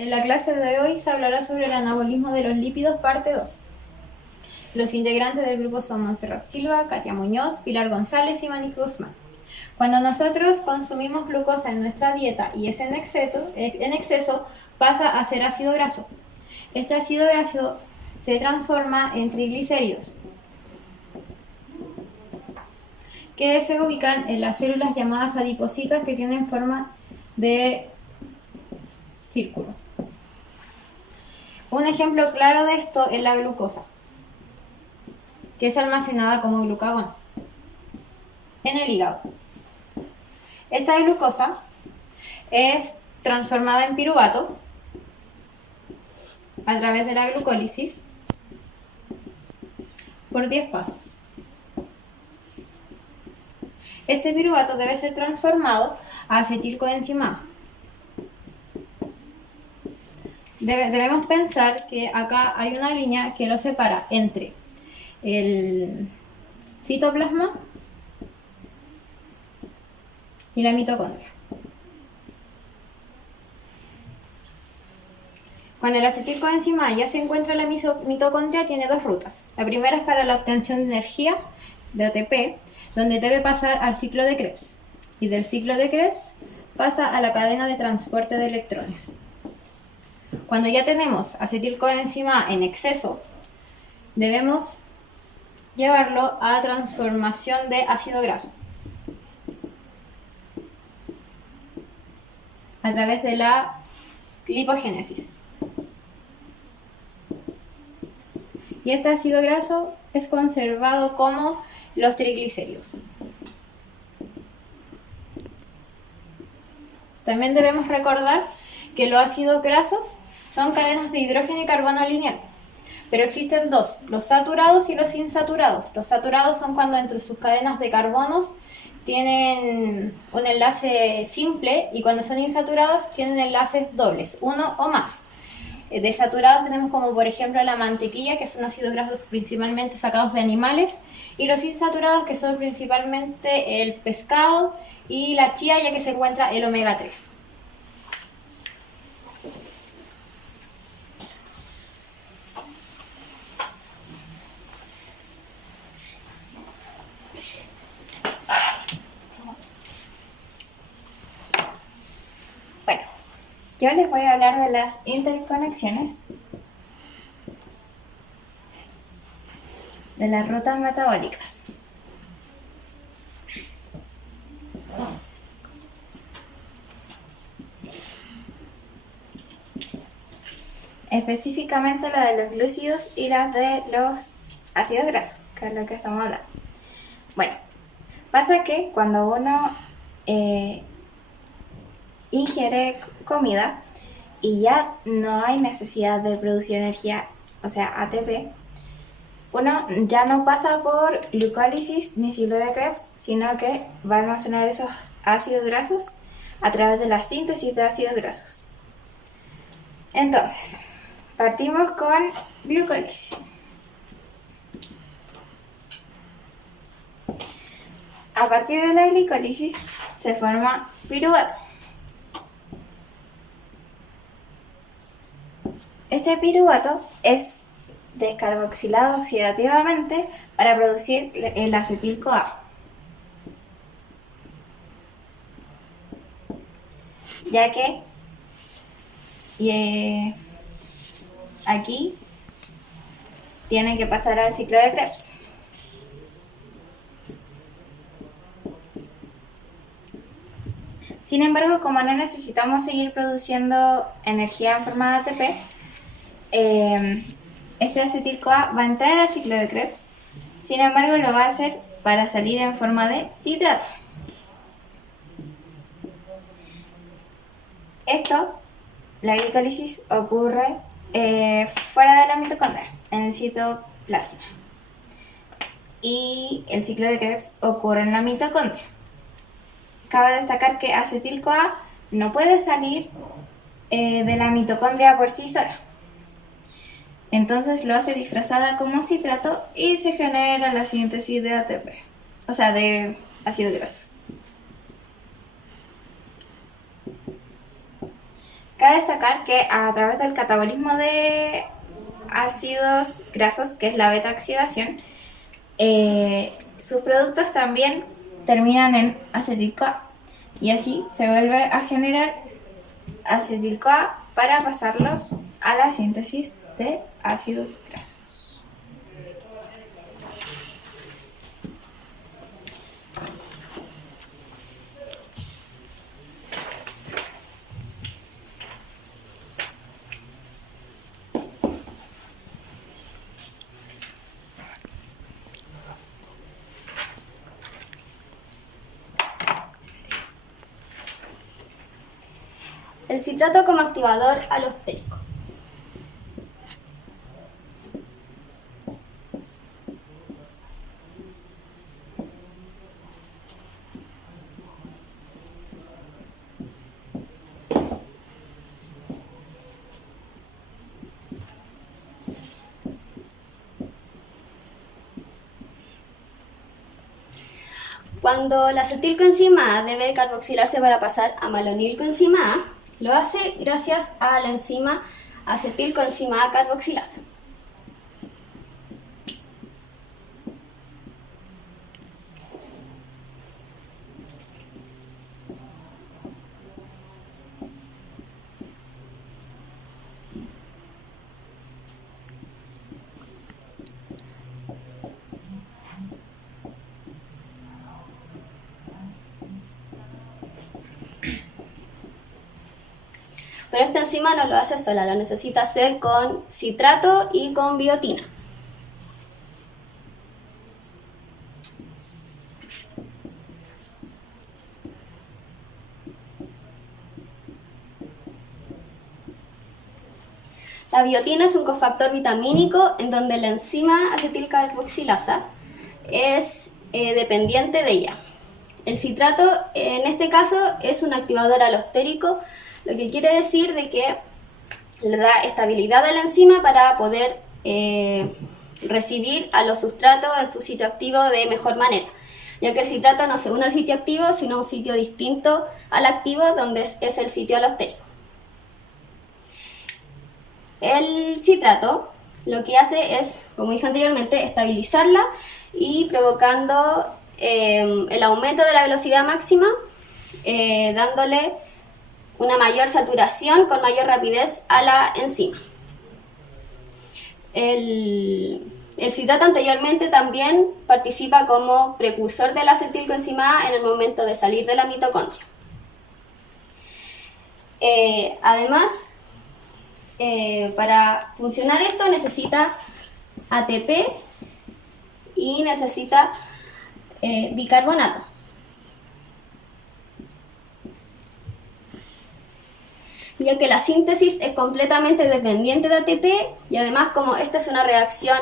En la clase de hoy se hablará sobre el anabolismo de los lípidos, parte 2. Los integrantes del grupo son Montserrat Silva, Katia Muñoz, Pilar González y Mónica Guzmán. Cuando nosotros consumimos glucosa en nuestra dieta y es en exceso, pasa a ser ácido graso. Este ácido graso se transforma en triglicéridos, que se ubican en las células llamadas adipocitas, que tienen forma de círculo. Un ejemplo claro de esto es la glucosa, que es almacenada como glucagón en el hígado. Esta glucosa es transformada en piruvato a través de la glucólisis por 10 pasos. Este piruvato debe ser transformado a acetilcoenzima A. Debemos pensar que acá hay una línea que lo separa entre el citoplasma y la mitocondria. Cuando el acetilcoenzima A ya se encuentra en la mitocondria, tiene dos rutas. La primera es para la obtención de energía, de ATP, donde debe pasar al ciclo de Krebs. Y del ciclo de Krebs pasa a la cadena de transporte de electrones. Cuando ya tenemos acetilcoenzima A en exceso, debemos llevarlo a transformación de ácido graso a través de la lipogénesis. Y este ácido graso es conservado como los triglicéridos. También debemos recordar que los ácidos grasos son cadenas de hidrógeno y carbono lineal, pero existen dos, los saturados y los insaturados. Los saturados son cuando entre sus cadenas de carbonos tienen un enlace simple, y cuando son insaturados tienen enlaces dobles, uno o más. De saturados tenemos como por ejemplo la mantequilla, que son ácidos grasos principalmente sacados de animales, y los insaturados, que son principalmente el pescado y la chía, ya que se encuentra el omega 3. Bueno, yo les voy a hablar de las interconexiones de las rutas metabólicas. Específicamente la de los glúcidos y la de los ácidos grasos, que es lo que estamos hablando. Bueno, pasa que cuando uno ingiere comida y ya no hay necesidad de producir energía, o sea, ATP, uno ya no pasa por glucólisis ni ciclo de Krebs, sino que va a almacenar esos ácidos grasos a través de la síntesis de ácidos grasos. Entonces, partimos con glucólisis. A partir de la glicólisis se forma piruvato. Este piruvato es descarboxilado oxidativamente para producir el acetil-CoA, ya que aquí tiene que pasar al ciclo de Krebs. Sin embargo, como no necesitamos seguir produciendo energía en forma de ATP, este acetil-CoA va a entrar al ciclo de Krebs. Sin embargo, lo va a hacer para salir en forma de citrato. La glicólisis ocurre fuera de la mitocondria, en el citoplasma. Y el ciclo de Krebs ocurre en la mitocondria. Cabe destacar que acetil-CoA no puede salir de la mitocondria por sí sola. Entonces lo hace disfrazada como citrato y se genera la síntesis de ATP, o sea, de ácidos grasos. Cabe destacar que a través del catabolismo de ácidos grasos, que es la beta-oxidación, sus productos también terminan en acetil-CoA y así se vuelve a generar acetil-CoA para pasarlos a la síntesis de ácidos grasos. El citrato como activador alostérico. Cuando la acetilcoenzima A debe carboxilarse para pasar a malonilcoenzima A, lo hace gracias a la enzima acetilcoenzima A carboxilasa. Pero esta enzima no lo hace sola, lo necesita hacer con citrato y con biotina. La biotina es un cofactor vitamínico en donde la enzima acetilcarboxilasa es dependiente de ella. El citrato, en este caso, es un activador alostérico, lo que quiere decir de que le da estabilidad a la enzima para poder recibir a los sustratos en su sitio activo de mejor manera, ya que el citrato no se une al sitio activo, sino a un sitio distinto al activo, donde es el sitio alostérico. El citrato lo que hace es, como dije anteriormente, estabilizarla y provocando el aumento de la velocidad máxima, dándole una mayor saturación con mayor rapidez a la enzima. El citrato anteriormente también participa como precursor de la acetilcoenzima A en el momento de salir de la mitocondria. Además, para funcionar esto necesita ATP y necesita bicarbonato. Ya que la síntesis es completamente dependiente de ATP y además como esta es una reacción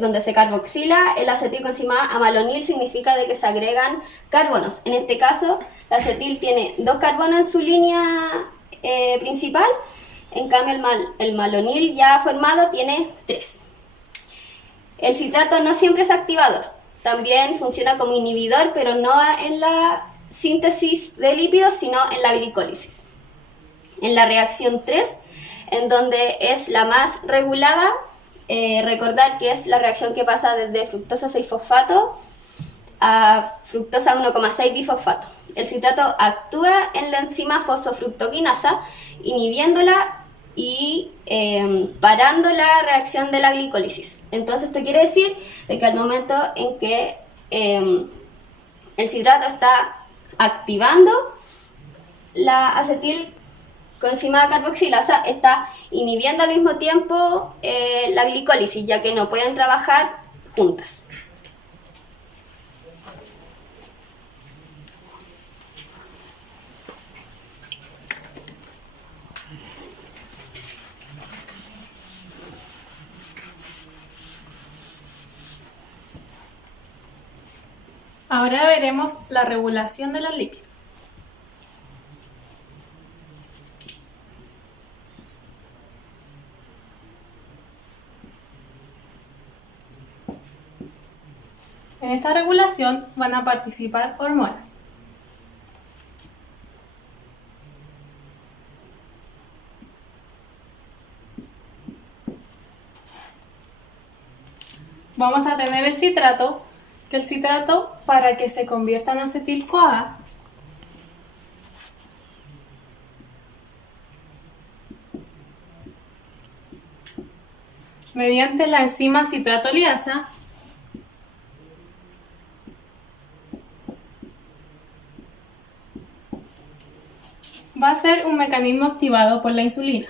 donde se carboxila el acetilcoenzima A malonil, significa de que se agregan carbonos. En este caso, la acetil tiene 2 carbonos en su línea principal, en cambio el malonil ya formado tiene 3. El citrato no siempre es activador, también funciona como inhibidor, pero no en la síntesis de lípidos, sino en la glicólisis. En la reacción 3, en donde es la más regulada, recordar que es la reacción que pasa desde fructosa 6-fosfato a fructosa 1,6 bifosfato. El citrato actúa en la enzima fosfofructoquinasa, inhibiéndola y parando la reacción de la glicólisis. Entonces esto quiere decir de que al momento en que el citrato está activando, la acetilcoenzima carboxilasa está inhibiendo al mismo tiempo la glicólisis, ya que no pueden trabajar juntas. Ahora veremos la regulación de los lípidos. En esta regulación van a participar hormonas. vamos a tener el citrato, que el citrato, para que se convierta en acetil-CoA, mediante la enzima citratoliasa, va a ser un mecanismo activado por la insulina.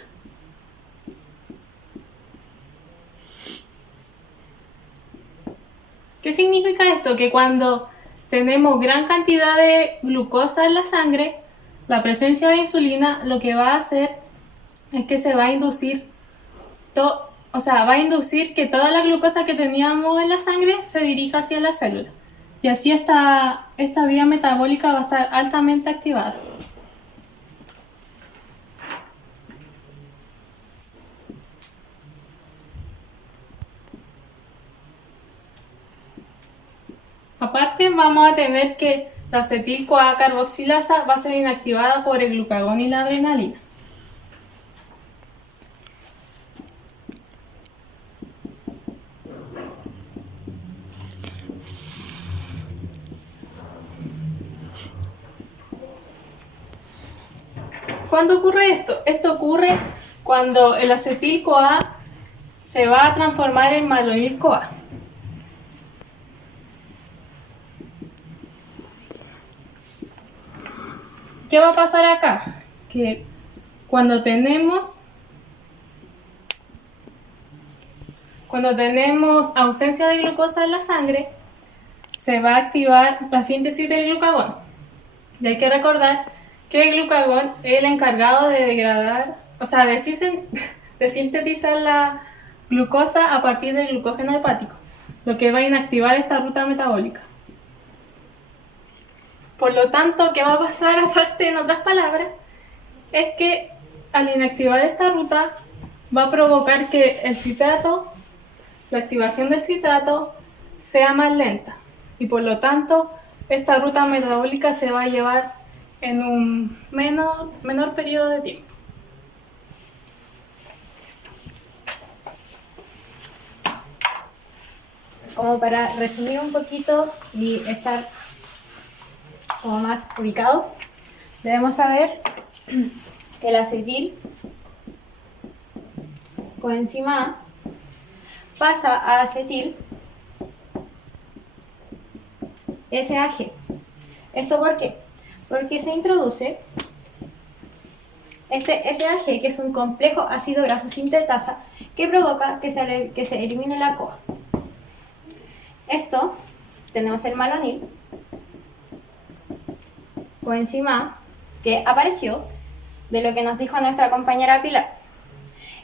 ¿Qué significa esto? Que cuando tenemos gran cantidad de glucosa en la sangre, la presencia de insulina lo que va a hacer es que se va a inducir, va a inducir que toda la glucosa que teníamos en la sangre se dirija hacia la célula. Y así esta vía metabólica va a estar altamente activada. Aparte, vamos a tener que la acetil-CoA carboxilasa va a ser inactivada por el glucagón y la adrenalina. ¿Cuándo ocurre esto? Esto ocurre cuando el acetil-CoA se va a transformar en malonil-CoA. ¿Qué va a pasar acá? Que cuando tenemos ausencia de glucosa en la sangre, se va a activar la síntesis del glucagón. Y hay que recordar que el glucagón es el encargado de degradar, de sintetizar la glucosa a partir del glucógeno hepático, lo que va a inactivar esta ruta metabólica. Por lo tanto, ¿qué va a pasar aparte, en otras palabras? Es que al inactivar esta ruta va a provocar que la activación del citrato sea más lenta y por lo tanto esta ruta metabólica se va a llevar en un menor periodo de tiempo. Como para resumir un poquito y estar como más ubicados, debemos saber que el acetil coenzima A pasa a acetil SAG. ¿Esto por qué? Porque se introduce este SAG, que es un complejo ácido graso sintetasa que provoca que se elimine la CoA. Esto, tenemos el malonil coenzima A, que apareció de lo que nos dijo nuestra compañera Pilar.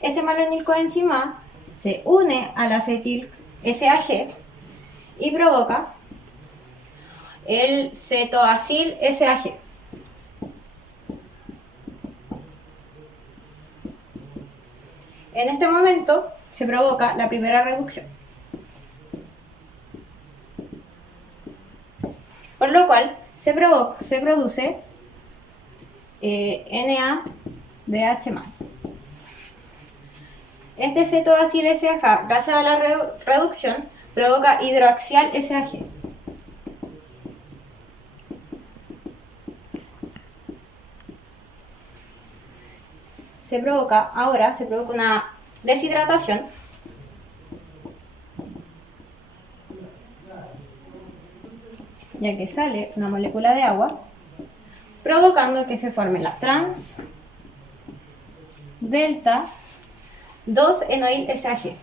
Este malonil coenzima A se une al acetil SAG y provoca el cetoacil SAG. En este momento se provoca la primera reducción, por lo cual se produce NADH+. Este cetoacil SAG, gracias a la reducción, provoca hidroaxial SAG. Se provoca una deshidratación ya que sale una molécula de agua, provocando que se forme la trans delta 2-enoil SAG.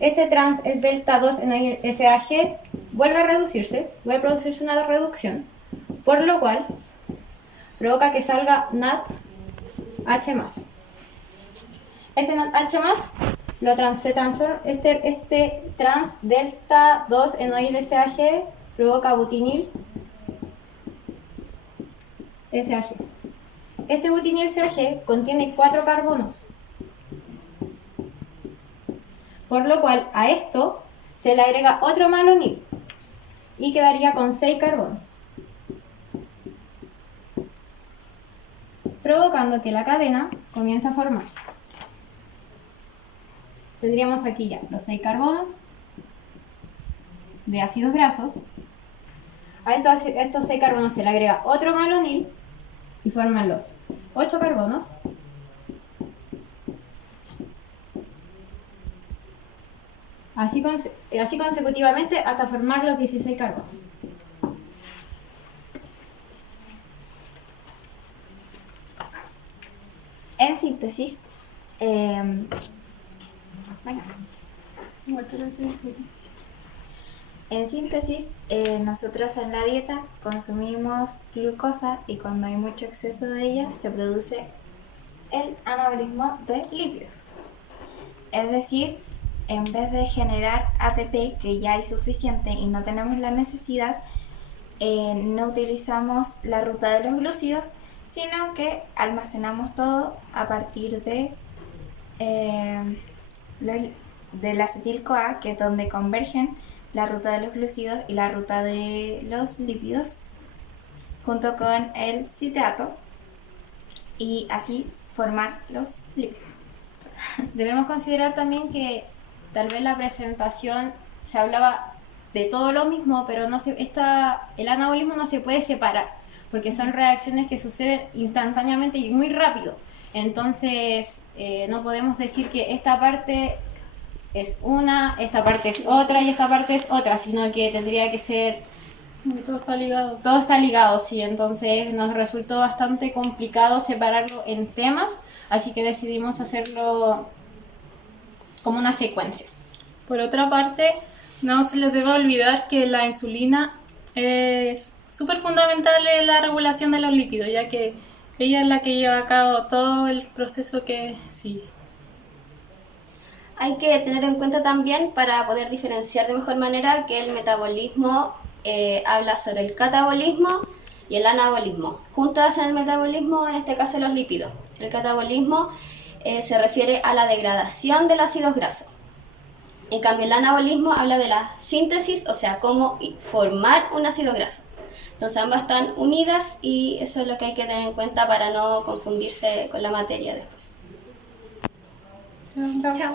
Este trans delta 2-enoil SAG vuelve a producirse una reducción, por lo cual provoca que salga NADH+. Este NADH+, este trans delta 2-enoil SAG provoca butinil SAG. Este butinil SAG contiene 4 carbonos, por lo cual a esto se le agrega otro malonil y quedaría con 6 carbonos. provocando que la cadena comience a formarse. Tendríamos aquí ya los 6 carbonos de ácidos grasos. A estos 6 carbonos se le agrega otro malonil y forman los 8 carbonos. Así consecutivamente hasta formar los 16 carbonos. En síntesis, nosotros en la dieta consumimos glucosa y cuando hay mucho exceso de ella se produce el anabolismo de lípidos. Es decir, en vez de generar ATP, que ya hay suficiente y no tenemos la necesidad, no utilizamos la ruta de los glúcidos, sino que almacenamos todo a partir del acetil-CoA, que es donde convergen la ruta de los glúcidos y la ruta de los lípidos, junto con el citrato, y así formar los lípidos. Debemos considerar también que tal vez la presentación se hablaba de todo lo mismo, pero el anabolismo no se puede separar, porque son reacciones que suceden instantáneamente y muy rápido. Entonces, no podemos decir que esta parte es una, esta parte es otra y esta parte es otra, sino que tendría que ser... Todo está ligado. Todo está ligado, sí. Entonces, nos resultó bastante complicado separarlo en temas, así que decidimos hacerlo como una secuencia. Por otra parte, no se les debe olvidar que la insulina es súper fundamental en la regulación de los lípidos, ya que ella es la que lleva a cabo todo el proceso que sigue. Hay que tener en cuenta también, para poder diferenciar de mejor manera, que el metabolismo habla sobre el catabolismo y el anabolismo. Juntos hacen el metabolismo, en este caso los lípidos. El catabolismo se refiere a la degradación de los ácidos grasos. En cambio, el anabolismo habla de la síntesis, o sea, cómo formar un ácido graso. Entonces ambas están unidas y eso es lo que hay que tener en cuenta para no confundirse con la materia después. Chao.